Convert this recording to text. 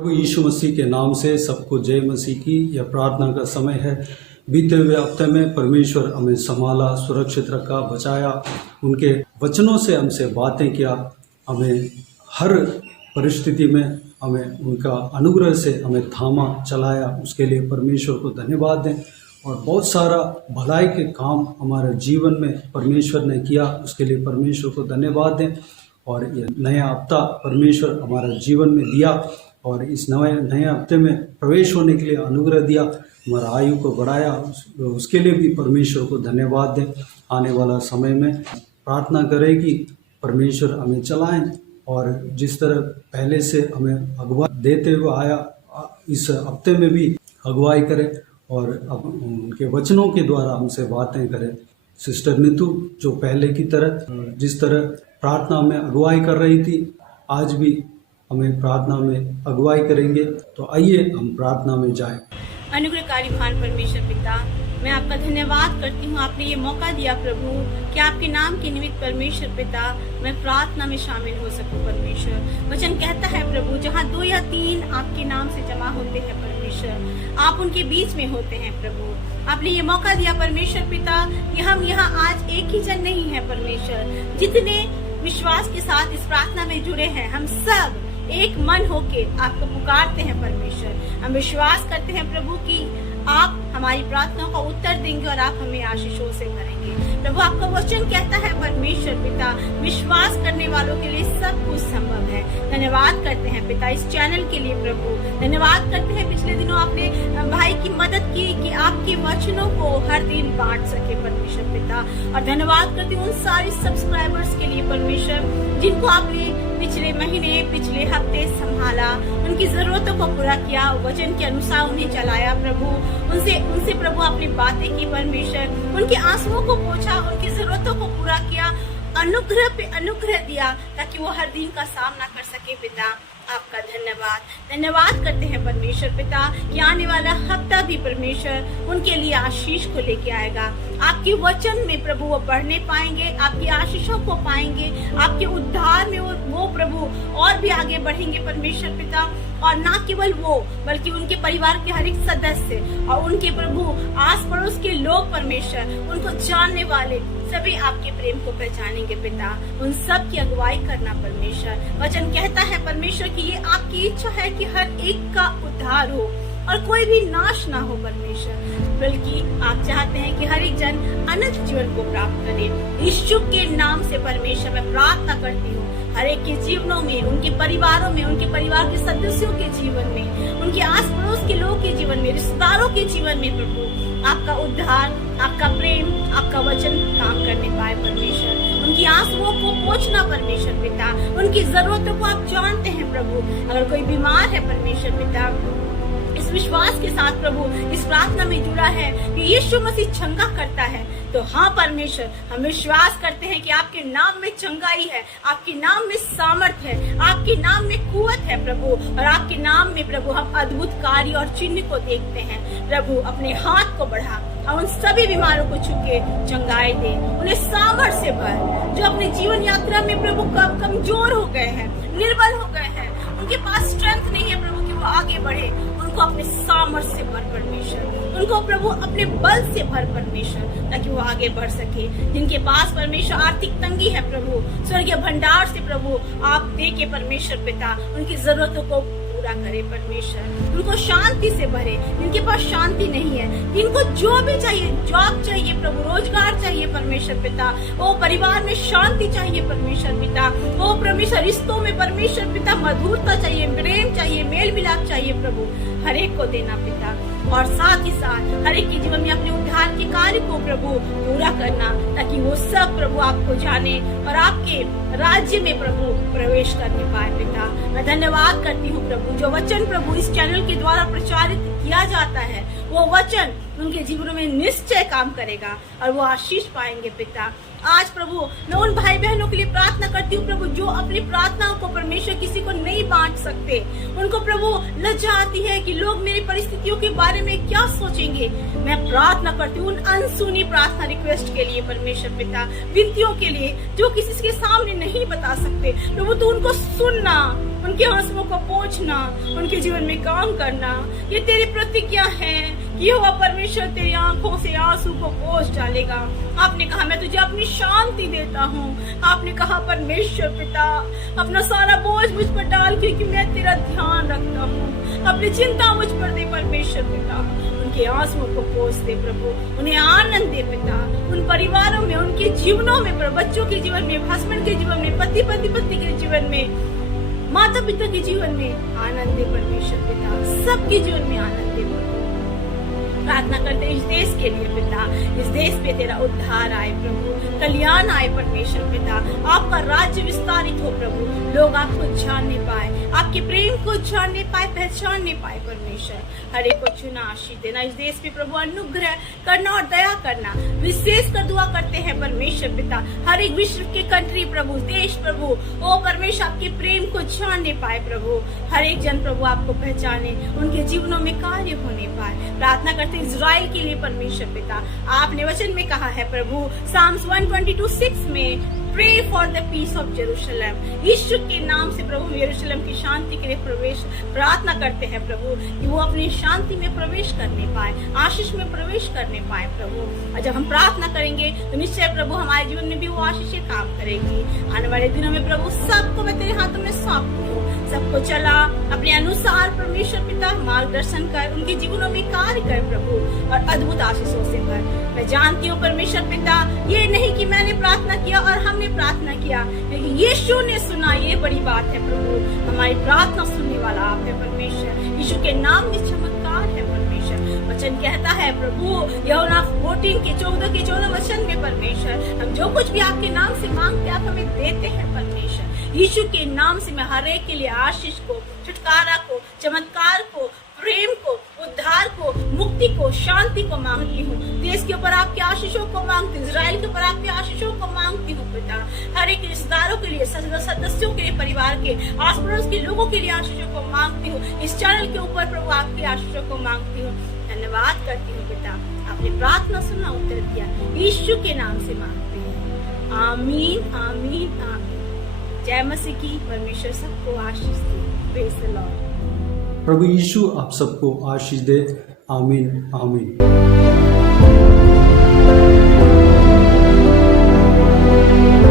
प्रभु यीशु मसीह के नाम से सबको जय मसीह की। यह प्रार्थना का समय है। बीते हुए हफ्ते में परमेश्वर हमें संभाला, सुरक्षित रखा, बचाया, उनके वचनों से हमसे बातें किया, हमें हर परिस्थिति में हमें उनका अनुग्रह से हमें थामा, चलाया। उसके लिए परमेश्वर को धन्यवाद दें। और बहुत सारा भलाई के काम हमारे जीवन में परमेश्वर ने किया, उसके लिए परमेश्वर को धन्यवाद दें। और ये नया हफ्ता परमेश्वर हमारे जीवन में दिया और इस नए हफ्ते में प्रवेश होने के लिए अनुग्रह दिया, हमारा आयु को बढ़ाया, उसके लिए भी परमेश्वर को धन्यवाद दें। आने वाला समय में प्रार्थना करें कि परमेश्वर हमें चलाएं और जिस तरह पहले से हमें अगुवाई देते हुए आया, इस हफ्ते में भी अगुवाई करें और अब उनके वचनों के द्वारा हमसे बातें करें। सिस्टर नीतू जो पहले की तरह जिस तरह प्रार्थना में अगुवाई कर रही थी, आज भी हमें प्रार्थना में अगुवाई करेंगे। तो आइए हम प्रार्थना में जाएं। अनुग्रहकारी महान परमेश्वर पिता, मैं आपका धन्यवाद करती हूँ। आपने ये मौका दिया प्रभु कि आपके नाम के निमित्त परमेश्वर पिता मैं प्रार्थना में शामिल हो सकूं। परमेश्वर वचन कहता है प्रभु, जहाँ 2 या 3 आपके नाम से जमा होते हैं परमेश्वर, आप उनके बीच में होते हैं। प्रभु आपने ये मौका दिया परमेश्वर पिता कि हम यहाँ आज एक ही जन नहीं है परमेश्वर, जितने विश्वास के साथ इस प्रार्थना में जुड़े हैं, हम सब एक मन होके आपको पुकारते हैं परमेश्वर। हम विश्वास करते हैं प्रभु कि आप हमारी प्रार्थनाओं का उत्तर देंगे और आप हमें आशीषों से भरेंगे। प्रभु आपका वचन कहता है परमेश्वर पिता, विश्वास करने वालों के लिए सब कुछ संभव है। धन्यवाद करते हैं पिता इस चैनल के लिए। प्रभु धन्यवाद करते हैं पिछले दिनों आपने भाई की मदद की कि आपके वचनों को हर दिन बांट सके परमेश्वर पिता। और धन्यवाद करते हैं उन सारे सब्सक्राइबर्स के लिए परमेश्वर, जिनको आपने पिछले महीने, पिछले हफ्ते संभाला, उनकी जरूरतों को पूरा किया, वचन के अनुसार उन्हें चलाया। प्रभु उनसे प्रभु आपने बातें की परमेश्वर, उनके आंसुओं को पोंछा, उनकी जरूरतों को पूरा किया, अनुग्रह पे अनुग्रह दिया ताकि वो हर दिन का सामना कर सके। पिता आपका धन्यवाद करते हैं परमेश्वर पिता कि आने वाला हफ्ता भी परमेश्वर उनके लिए आशीष को लेके आएगा। आपके वचन में प्रभु वो पढ़ने पाएंगे, आपकी आशीषों को पाएंगे, आपके उद्धार में वो प्रभु और भी आगे बढ़ेंगे परमेश्वर पिता। और ना केवल वो बल्कि उनके परिवार के हर एक सदस्य और उनके प्रभु आस पड़ोस के लोग परमेश्वर, उनको जानने वाले सभी आपके प्रेम को पहचानेंगे पिता। उन सब की अगुवाई करना परमेश्वर। वचन कहता है परमेश्वर कि ये आपकी इच्छा है कि हर एक का उद्धार हो और कोई भी नाश ना हो परमेश्वर, बल्कि आप चाहते हैं कि हर एक जन अनंत जीवन को प्राप्त करे। यीशु के नाम से परमेश्वर मैं प्रार्थना करती हूँ हर एक के जीवनों में, उनके परिवारों में, उनके परिवार के सदस्यों के जीवन में, उनके आस पड़ोस के लोगों के जीवन में, रिश्तेदारों के जीवन में प्रभु आपका उद्धार, आपका प्रेम, आपका वचन काम करने पाए परमेश्वर। उनकी आंसुओं को पोंछना परमेश्वर पिता, उनकी जरूरतों को आप जानते हैं प्रभु। अगर कोई बीमार है परमेश्वर पिता, इस विश्वास के साथ प्रभु इस प्रार्थना में जुड़ा है कि यीशु मसीह चंगा करता है, तो हाँ परमेश्वर हम विश्वास करते हैं कि आपके नाम में चंगाई है, आपके नाम में सामर्थ है, आपके नाम में कुवत है प्रभु। और आपके नाम में प्रभु हम अद्भुत कार्य और चिन्ह को देखते हैं। प्रभु अपने हाथ को बढ़ा और उन सभी बीमारों को छू के चंगाई दे, उन्हें सामर्थ से भर। जो अपने जीवन यात्रा में प्रभु कमजोर हो गए हैं, निर्बल हो गए हैं, उनके पास स्ट्रेंथ नहीं है प्रभु कि वो आगे बढ़े, उनको अपने सामर्थ से भर परमेश्वर, उनको प्रभु अपने बल से भर परमेश्वर, ताकि वो आगे बढ़ सके। जिनके पास परमेश्वर आर्थिक तंगी है प्रभु, स्वर्गीय भंडार से प्रभु आप दे के परमेश्वर पिता उनकी जरूरतों को पूरा करे परमेश्वर, उनको शांति से भरे। जिनके पास शांति नहीं है, जिनको जो भी चाहिए, जॉब चाहिए प्रभु, रोजगार चाहिए परमेश्वर पिता, वो परिवार में शांति चाहिए परमेश्वर पिता, वो परमेश्वर रिश्तों में परमेश्वर पिता मधुरता चाहिए, प्रेम चाहिए, मेल मिलाप चाहिए प्रभु, हर एक को देना पिता। और साथ ही साथ हर एक के जीवन में अपने उद्धार के कार्य को प्रभु पूरा करना, ताकि वो सब प्रभु आपको जाने और आपके राज्य में प्रभु प्रवेश करने पाए पिता। मैं धन्यवाद करती हूँ प्रभु, जो वचन प्रभु इस चैनल के द्वारा प्रचारित किया जाता है, वो वचन उनके जीवन में निश्चय काम करेगा और वो आशीष पाएंगे पिता। आज प्रभु मैं उन भाई बहनों के लिए प्रार्थना करती हूँ प्रभु, जो अपनी प्रार्थनाओं को परमेश्वर किसी को नहीं बांट सकते। उनको प्रभु लज्जा आती है कि लोग मेरी परिस्थितियों के बारे में क्या सोचेंगे। मैं प्रार्थना करती हूँ उन अनसुनी प्रार्थना रिक्वेस्ट के लिए परमेश्वर पिता, विनतियों के लिए जो किसी के सामने नहीं बता सकते प्रभु, तू उनको सुनना, उनके आंसुओं को पोंछना, उनके जीवन में काम करना, ये तेरी प्रतिज्ञा है कि यहोवा परमेश्वर तेरी आंखों से आंसू को पोंछ डालेगा। आपने कहा मैं तुझे अपनी शांति देता हूँ। आपने कहा परमेश्वर पिता अपना सारा बोझ मुझ पर डाल के कि मैं तेरा ध्यान रखता हूँ। अपनी चिंता मुझ पर दे परमेश्वर पिता। उनके आंसुओं को पोंछ दे प्रभु, उन्हें आनंद दे पिता। उन परिवारों में, उनके जीवनों में प्रभु, बच्चों के जीवन में, हस्बैंड के जीवन में, पति के जीवन में, माता पिता के जीवन में आनंद दे परमेश्वर पिता। सबके जीवन में आनंद दे प्रभु। प्रार्थना करते इस देश के लिए पिता, इस देश पे तेरा उद्धार आए प्रभु, कल्याण आए परमेश्वर पिता। आपका राज्य विस्तारित हो प्रभु, लोग आपको जानने पाए, आपके प्रेम को जानने पाए, पहचानने पाए परमेश्वर। हर एक को चुना आशीष देना, इस देश पे प्रभु अनुग्रह करना और दया करना। विशेष कर दुआ करते हैं परमेश्वर पिता, हर एक विश्व के कंट्री प्रभु, देश प्रभु, ओ परमेश्वर आपके प्रेम को जानने पाए प्रभु। हर एक जन प्रभु आपको पहचाने, उनके जीवनों में कार्य होने पाए। प्रार्थना करते इजराइल के लिए परमेश्वर पिता, आपने वचन में कहा है प्रभु, साम्स 122:6 में, pray for the peace of Jerusalem. यीशु के नाम से प्रभु यरूशलेम की शांति के लिए प्रार्थना करते हैं प्रभु, कि वो अपनी शांति में प्रवेश करने पाए, आशीष में प्रवेश करने पाए प्रभु। और जब हम प्रार्थना करेंगे तो निश्चय प्रभु हमारे जीवन में भी वो आशीष काम करेगी। आने वाले दिनों में प्रभु सबको मैं तेरे हाथों में सौंपती हूँ। सबको चला अपने अनुसार परमेश्वर पिता मार्गदर्शन कर, उनके जीवनों में कार्य कर प्रभु, और अद्भुत आशीषों से भर। मैं जानती हूँ परमेश्वर पिता, ये नहीं कि मैंने प्रार्थना किया और हमने प्रार्थना किया, लेकिन यीशु ने सुना, ये बड़ी बात है प्रभु। हमारी प्रार्थना सुनने वाला आप है परमेश्वर। यीशु के नाम में चमत्कार है परमेश्वर। वचन कहता है प्रभु, यूहन्ना 14:14 वचन में परमेश्वर, हम जो कुछ भी आपके नाम से मांगते आप हमें देते हैं परमेश्वर। यीशु के नाम से मैं हर एक के लिए आशीष को, छुटकारा को, चमत्कार को, प्रेम को, उद्धार को, मुक्ति को, शांति को मांगती हूँ। देश के ऊपर आपके आशीषों को मांगती हूँ, इजराइल के ऊपर आपके आशीषों को मांगती हूँ पिता। हर एक रिश्तेदारों के लिए, सदस्यों के लिए, परिवार के, आस पड़ोस के लोगों के लिए आशीषों को मांगती हूँ। इस चैनल के ऊपर प्रभु आपके आशीषों को मांगती हूँ। धन्यवाद करती हूँ पिता, आपने प्रार्थना सुना, उत्तर दिया। यीशु के नाम से मांगते हैं, आमीन आमीन आमीन। जय मसीह की। परमेश्वर सबको आशीष दे। Praise the Lord. प्रभु यीशु आप सबको आशीष दे। आमीन आमीन।